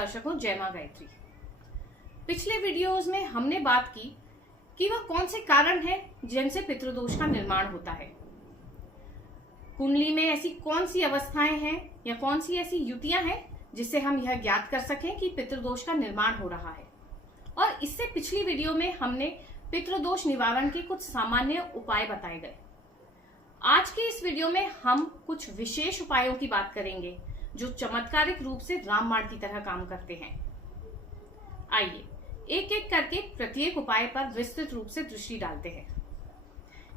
दर्शकों, जय मां गायत्री। पिछले वीडियोस में हमने बात की कि वह कौन से कारण हैं जिनसे पितृदोष का निर्माण होता है। कुंडली में ऐसी कौन सी अवस्थाएं हैं या कौन सी ऐसी युतियां हैं जिससे हम यह ज्ञात कर सकें कि पितृदोष का निर्माण हो रहा है। और इससे पिछली वीडियो में हमने पितृदोष निवारण के कुछ सामान्य उपाय बताए गए। आज के इस वीडियो में हम कुछ विशेष उपायों की बात करेंगे जो चमत्कारिक रूप से रामबाण की तरह काम करते हैं। आइए एक एक करके प्रत्येक उपाय पर विस्तृत रूप से दृष्टि डालते हैं।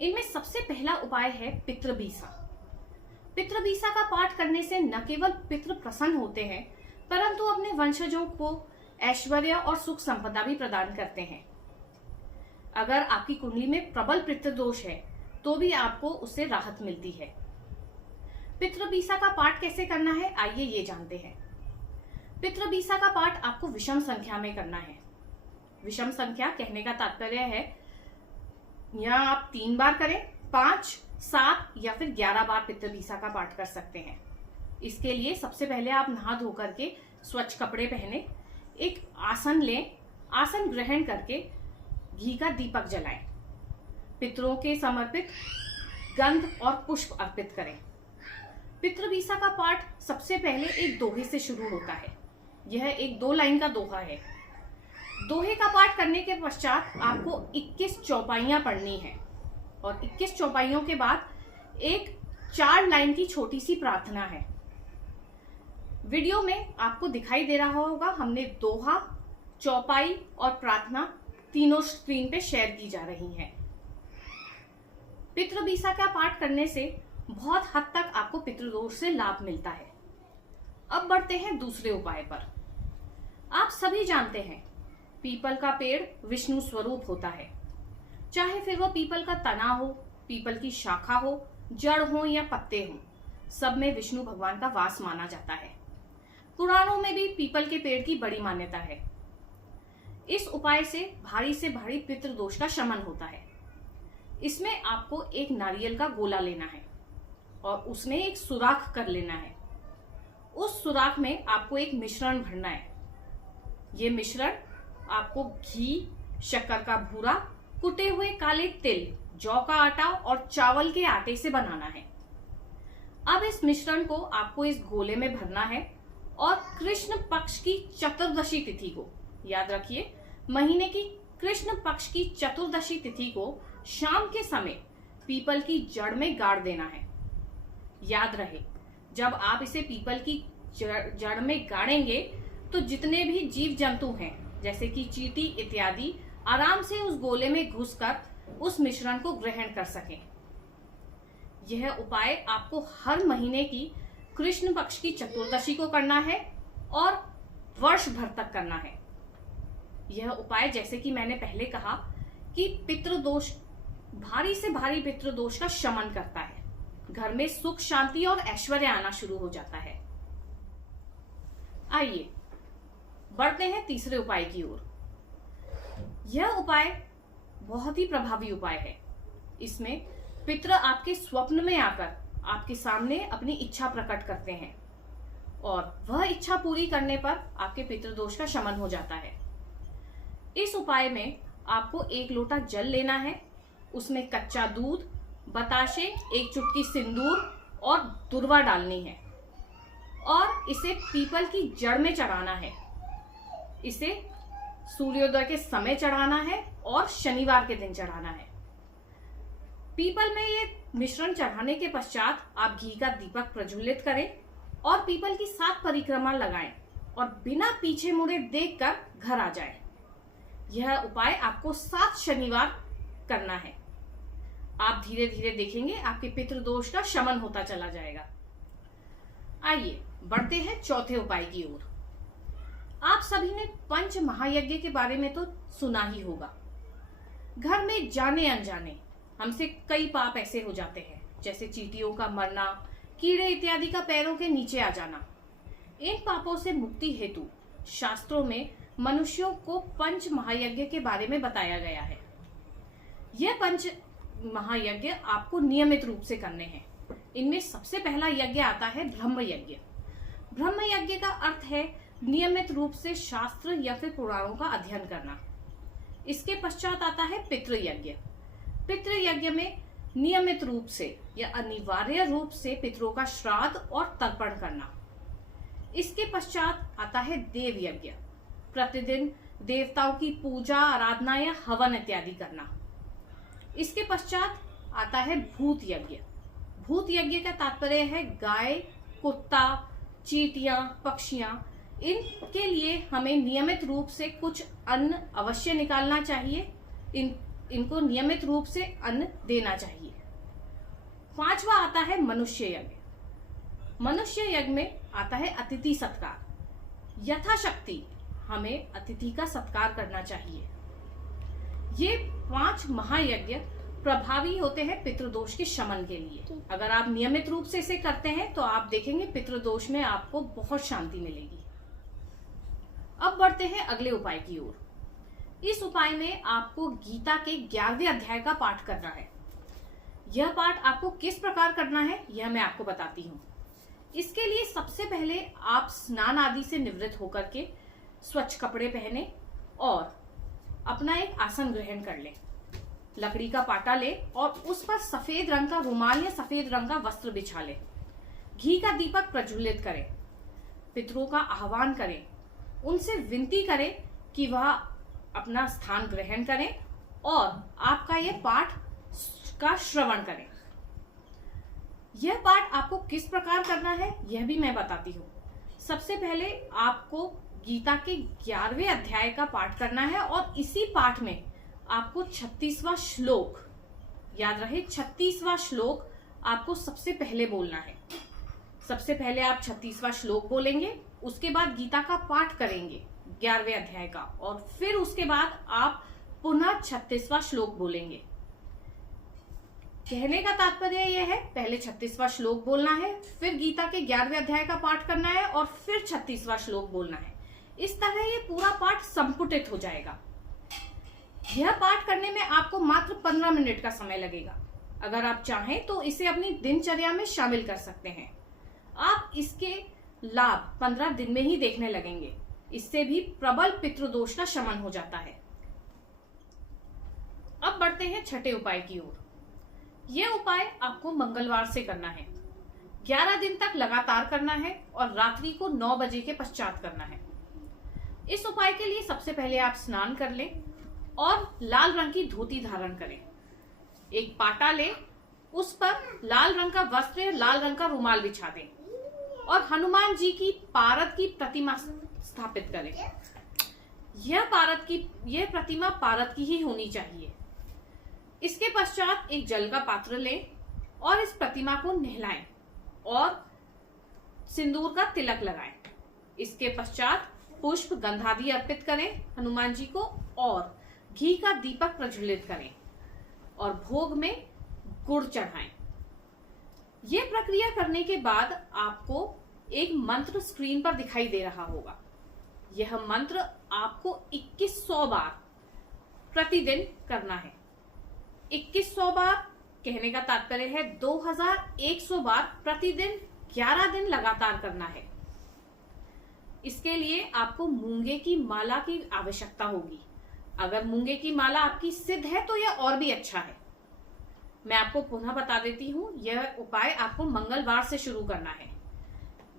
इनमें सबसे पहला उपाय है पितृबीसा। पितृबीसा का पाठ करने से न केवल पितृ प्रसन्न होते हैं परंतु अपने वंशजों को ऐश्वर्य और सुख संपदा भी प्रदान करते हैं। अगर आपकी कुंडली में प्रबल पितृदोष है तो भी आपको उससे राहत मिलती है। पितृबीसा का पाठ कैसे करना है, आइए ये जानते हैं। पितृबीसा का पाठ आपको विषम संख्या में करना है। विषम संख्या कहने का तात्पर्य है या आप 3 बार करें, 5, 7 या फिर 11 बार पितृबीसा का पाठ कर सकते हैं। इसके लिए सबसे पहले आप नहा धो करके स्वच्छ कपड़े पहने, एक आसन लें, आसन ग्रहण करके घी का दीपक जलाएं, पितरों के समर्पित गंध और पुष्प अर्पित करें। पितृबीसा का पाठ सबसे पहले एक दोहे से शुरू होता है। यह एक 2 लाइन का दोहा है। दोहे का पाठ करने के पश्चात आपको 21 चौपाइयां पढ़नी है और 21 चौपाइयों के बाद एक 4 लाइन की छोटी सी प्रार्थना है। वीडियो में आपको दिखाई दे रहा होगा, हमने दोहा, चौपाई और प्रार्थना तीनों स्क्रीन पे शेयर की जा रही हैं। पितृबीसा का पाठ करने से बहुत हद तक आपको पितृदोष से लाभ मिलता है। अब बढ़ते हैं दूसरे उपाय पर। आप सभी जानते हैं पीपल का पेड़ विष्णु स्वरूप होता है। चाहे फिर वो पीपल का तना हो, पीपल की शाखा हो, जड़ हो या पत्ते हो, सब में विष्णु भगवान का वास माना जाता है। पुराणों में भी पीपल के पेड़ की बड़ी मान्यता है। इस उपाय से भारी पितृदोष का शमन होता है। इसमें आपको एक नारियल का गोला लेना है और उसमें एक सुराख कर लेना है। उस सुराख में आपको एक मिश्रण भरना है। ये मिश्रण आपको घी, शक्कर का भूरा, कुटे हुए काले तिल, जौ का आटा और चावल के आटे से बनाना है। अब इस मिश्रण को आपको इस गोले में भरना है और कृष्ण पक्ष की चतुर्दशी तिथि को, याद रखिए महीने की कृष्ण पक्ष की चतुर्दशी तिथि को शाम के समय पीपल की जड़ में गाड़ देना है। याद रहे, जब आप इसे पीपल की जड़ में गाड़ेंगे तो जितने भी जीव जंतु हैं जैसे कि चींटी इत्यादि आराम से उस गोले में घुसकर उस मिश्रण को ग्रहण कर सकें। यह उपाय आपको हर महीने की कृष्ण पक्ष की चतुर्दशी को करना है और वर्ष भर तक करना है। यह उपाय, जैसे कि मैंने पहले कहा, कि पितृदोष, भारी से भारी पितृदोष का शमन करता है। घर में सुख, शांति और ऐश्वर्य आना शुरू हो जाता है। आइए बढ़ते हैं तीसरे उपाय की ओर। यह उपाय बहुत ही प्रभावी उपाय है। इसमें पितृ आपके स्वप्न में आकर आपके सामने अपनी इच्छा प्रकट करते हैं और वह इच्छा पूरी करने पर आपके पितृदोष का शमन हो जाता है। इस उपाय में आपको 1 लोटा जल लेना है, उसमें कच्चा दूध, बताशे, 1 चुटकी सिंदूर और दुर्वा डालनी है और इसे पीपल की जड़ में चढ़ाना है। इसे सूर्योदय के समय चढ़ाना है और शनिवार के दिन चढ़ाना है। पीपल में ये मिश्रण चढ़ाने के पश्चात आप घी का दीपक प्रज्वलित करें और पीपल की 7 परिक्रमा लगाएं और बिना पीछे मुड़े देखकर घर आ जाएं। यह उपाय आपको 7 शनिवार करना है। आप धीरे धीरे देखेंगे आपके पितृदोष का शमन होता चला जाएगा। आइए बढ़ते हैं चौथे उपाय की ओर। आप सभी ने पंच महायज्ञ के बारे में तो सुना ही होगा। घर में जाने अनजाने हमसे कई पाप ऐसे हो जाते हैं, जैसे चींटियों का मरना, कीड़े इत्यादि का पैरों के नीचे आ जाना। इन पापों से मुक्ति हेतु शास्त्रों में मनुष्यों को पंच महायज्ञ के बारे में बताया गया है। यह पंच महायज्ञ आपको नियमित रूप से करने हैं। इनमें सबसे पहला यज्ञ आता है ब्रह्म यज्ञ। ब्रह्म यज्ञ का अर्थ है नियमित रूप से शास्त्र या फिर पुराणों का अध्ययन करना। इसके पश्चात आता है पितृयज्ञ। पितृयज्ञ में नियमित रूप से या अनिवार्य रूप से पितरों का श्राद्ध और तर्पण करना। इसके पश्चात आता है देव यज्ञ। प्रतिदिन देवताओं की पूजा, आराधना या हवन इत्यादि करना। इसके पश्चात आता है भूत यज्ञ। भूत यज्ञ का तात्पर्य है गाय, कुत्ता, चींटियां, पक्षियां, इनके लिए हमें नियमित रूप से कुछ अन्न अवश्य निकालना चाहिए। इनको नियमित रूप से अन्न देना चाहिए। 5वां आता है मनुष्य यज्ञ। मनुष्य यज्ञ में आता है अतिथि सत्कार। यथाशक्ति हमें अतिथि का सत्कार करना चाहिए। ये 5 महायज्ञ प्रभावी होते हैं पितृदोष के शमन के लिए। अगर आप नियमित रूप से इसे करते हैं तो आप देखेंगे पितृदोष में आपको बहुत शांति मिलेगी। अब बढ़ते हैं अगले उपाय की ओर। इस उपाय में आपको गीता के 11वें अध्याय का पाठ करना है। यह पाठ आपको किस प्रकार करना है यह मैं आपको बताती हूँ। इसके लिए सबसे पहले आप स्नान आदि से निवृत्त होकर के स्वच्छ कपड़े पहने और अपना एक आसन ग्रहण कर लें। लकड़ी का पाटा ले और उस पर सफेद रंग का रुमाल या सफेद रंग का वस्त्र बिछा ले। घी का दीपक प्रज्वलित करें। पितरों का आह्वान करें। उनसे विनती करें कि वह अपना स्थान ग्रहण करें और आपका यह पाठ का श्रवण करें। यह पाठ आपको किस प्रकार करना है यह भी मैं बताती हूँ। सबसे पहले आपको गीता के 11वें अध्याय का पाठ करना है और इसी पाठ में आपको 36वां श्लोक याद रहे। 36वां श्लोक आपको सबसे पहले बोलना है। सबसे पहले आप 36वां श्लोक बोलेंगे, उसके बाद गीता का पाठ करेंगे 11वें अध्याय का, और फिर उसके बाद आप पुनः 36वां श्लोक बोलेंगे। कहने का तात्पर्य यह है, पहले 36वां श्लोक बोलना है, फिर गीता के 11वें अध्याय का पाठ करना है और फिर 36वां श्लोक बोलना है। इस तरह ये पूरा पाठ संपुटित हो जाएगा। यह पाठ करने में आपको मात्र 15 मिनट का समय लगेगा। अगर आप चाहें तो इसे अपनी दिनचर्या में शामिल कर सकते हैं। आप इसके लाभ 15 दिन में ही देखने लगेंगे। इससे भी प्रबल पितृदोष का शमन हो जाता है। अब बढ़ते हैं छठे उपाय की ओर। यह उपाय आपको मंगलवार से करना है। 11 दिन तक लगातार करना है और रात्रि को 9 बजे के पश्चात करना है। इस उपाय के लिए सबसे पहले आप स्नान कर लें और लाल रंग की धोती धारण करें। एक पाटा ले, उस पर लाल रंग का वस्त्र या लाल रंग का रुमाल बिछा दें और हनुमान जी की पारद की प्रतिमा स्थापित करें। यह प्रतिमा पारद की ही होनी चाहिए। इसके पश्चात एक जल का पात्र लें और इस प्रतिमा को नहलाएं और सिंदूर का तिलक लगाएं। इसके पश्चात पुष्प गंधादि अर्पित करें हनुमान जी को और घी का दीपक प्रज्वलित करें और भोग में गुड़ चढ़ाएं। यह प्रक्रिया करने के बाद आपको एक मंत्र स्क्रीन पर दिखाई दे रहा होगा। यह मंत्र आपको 2100 बार प्रतिदिन करना है। 2100 बार कहने का तात्पर्य है 2100 बार प्रतिदिन 11 दिन लगातार करना है। इसके लिए आपको मूंगे की माला की आवश्यकता होगी। अगर मूंगे की माला आपकी सिद्ध है तो यह और भी अच्छा है। मैं आपको पुनः बता देती हूँ, यह उपाय आपको मंगलवार से शुरू करना है।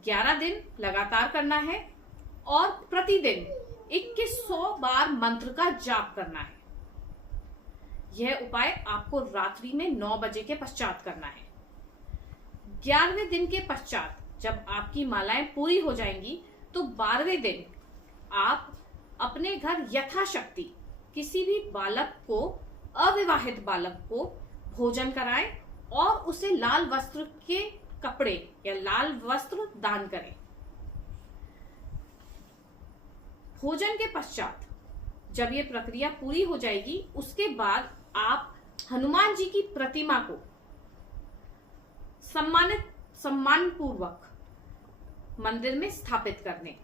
11 दिन लगातार करना है और प्रतिदिन 2100 बार मंत्र का जाप करना है। यह उपाय आपको रात्रि में 9 बजे के पश्चात करना है। 11वें दिन के पश्चात जब आपकी मालाएं पूरी हो जाएंगी तो 12वें दिन आप अपने घर यथाशक्ति किसी भी बालक को, अविवाहित बालक को भोजन कराएं और उसे लाल वस्त्र के कपड़े या लाल वस्त्र दान करें। भोजन के पश्चात जब ये प्रक्रिया पूरी हो जाएगी उसके बाद आप हनुमान जी की प्रतिमा को सम्मान पूर्वक मंदिर में स्थापित कर दें।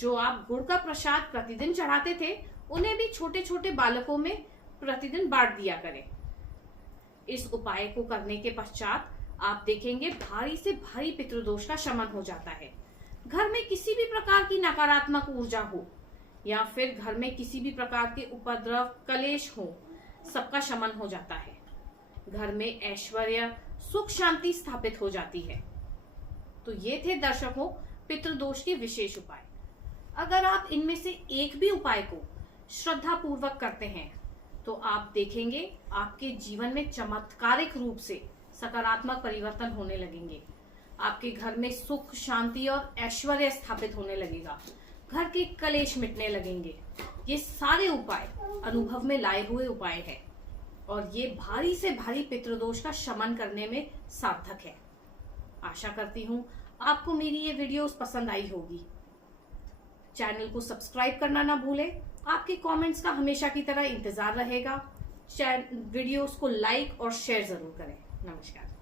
जो आप गुड़ का प्रसाद प्रतिदिन चढ़ाते थे उन्हें भी छोटे छोटे बालकों में प्रतिदिन बांट दिया करें। इस उपाय को करने के पश्चात आप देखेंगे भारी से भारी पितृदोष का शमन हो जाता है। घर में किसी भी प्रकार की नकारात्मक ऊर्जा हो या फिर घर में किसी भी प्रकार के उपद्रव कलेश हो, सबका शमन हो जाता है। घर में ऐश्वर्य सुख शांति स्थापित हो जाती है। तो ये थे दर्शकों पितृदोष के विशेष उपाय। अगर आप इनमें से एक भी उपाय को श्रद्धा पूर्वक करते हैं तो आप देखेंगे आपके जीवन में चमत्कारिक रूप से सकारात्मक परिवर्तन होने लगेंगे। आपके घर में सुख शांति और ऐश्वर्य स्थापित होने लगेगा। घर के कलेश मिटने लगेंगे। ये सारे उपाय अनुभव में लाए हुए उपाय हैं और ये भारी से भारी पितृदोष का शमन करने में सार्थक है। आशा करती हूँ आपको मेरी ये वीडियोस पसंद आई होगी। चैनल को सब्सक्राइब करना ना भूलें। आपके कमेंट्स का हमेशा की तरह इंतजार रहेगा। वीडियोस को लाइक और शेयर जरूर करें। नमस्कार।